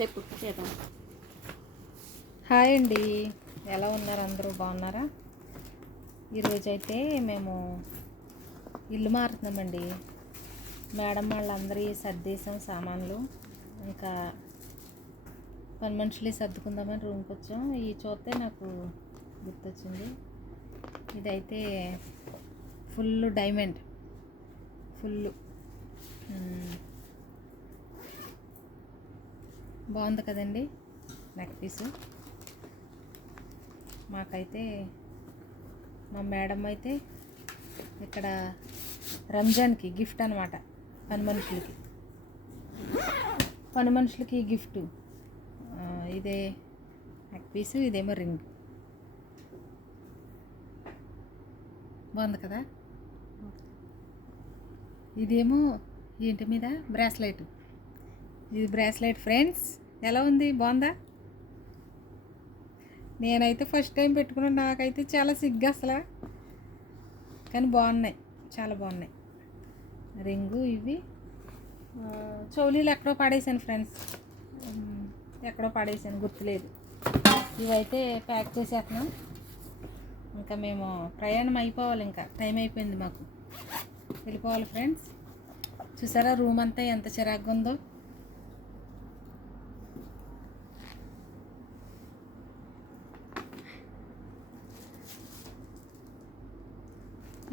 చెప్పు చేద్దాం హాయ్ అండి. ఎలా ఉన్నారు అందరూ? బాగున్నారా? ఈరోజైతే మేము ఇల్లు మారుతున్నామండి. మేడం వాళ్ళందరి సర్దేశం సామాన్లు. ఇంకా పని మనుషులు సర్దుకుందామని రూమ్కి వచ్చాం ఈ చూస్తే నాకు గుర్తొచ్చింది. ఇదైతే ఫుల్ డైమండ్. ఫుల్ బాగుంది కదండి నెక్ పీసు మాకైతే మా మేడం అయితే ఇక్కడ రంజాన్కి గిఫ్ట్ అనమాట పని మనుషులకి. పని మనుషులకి గిఫ్ట్ ఇదే నెక్ పీసు ఇదేమో రింగ్ బాగుంది కదా? ఇదేమో ఏంటి మీద? బ్రాస్లైట్ ఇది బ్రాస్లైట్ ఫ్రెండ్స్ ఎలా ఉంది? బాగుందా? నేనైతే ఫస్ట్ టైం పెట్టుకున్నాను. నాకైతే చాలా సిగ్గు అసలు. కానీ బాగున్నాయి. చాలా బాగున్నాయి. రింగు ఇవి. చౌలీలు ఎక్కడో పడేసాను ఫ్రెండ్స్. ఎక్కడో పడేసాను గుర్తులేదు. ఇవైతే ప్యాక్ చేసేస్తున్నాం. ఇంకా మేము ప్రయాణం అయిపోవాలి ఇంకా. టైం అయిపోయింది మాకు. వెళ్ళిపోవాలి ఫ్రెండ్స్. చూసారా? రూమ్ అంతా ఎంత చిరాగ్గా ఉందో.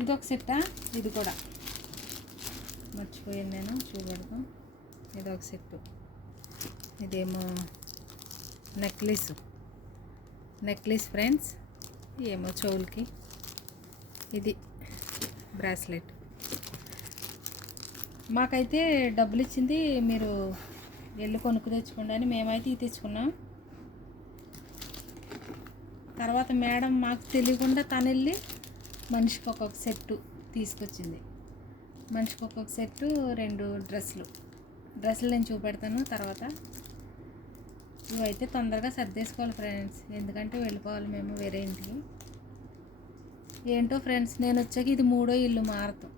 ఇది ఒక సెట్టా? ఇది కూడా. మర్చిపోయాను నేను చూపెడతాం. ఇది ఒక సెట్టు. ఇదేమో నెక్లెస్. నెక్లెస్ ఫ్రెండ్స్ ఏమో చెవులకి. ఇది బ్రాస్లెట్. మాకైతే డబ్బులు ఇచ్చింది మీరు వెళ్ళి కొనుక్కు తెచ్చుకోండి అని మేమైతే ఇది తెచ్చుకున్నాం. తర్వాత మేడం మాకు తెలియకుండా తను వెళ్ళి మనిషికి ఒక్కొక్క సెట్టు తీసుకొచ్చింది. మనిషికి ఒక్కొక్క సెట్టు రెండు డ్రెస్సులు. డ్రెస్సులు నేను చూపెడతాను తర్వాత ఇవైతే తొందరగా సర్దేసుకోవాలి ఫ్రెండ్స్. ఎందుకంటే వెళ్ళిపోవాలి మేము వేరే ఇంటికి. ఏంటో ఫ్రెండ్స్ నేను వచ్చాక ఇది మూడో ఇల్లు మారుతాం.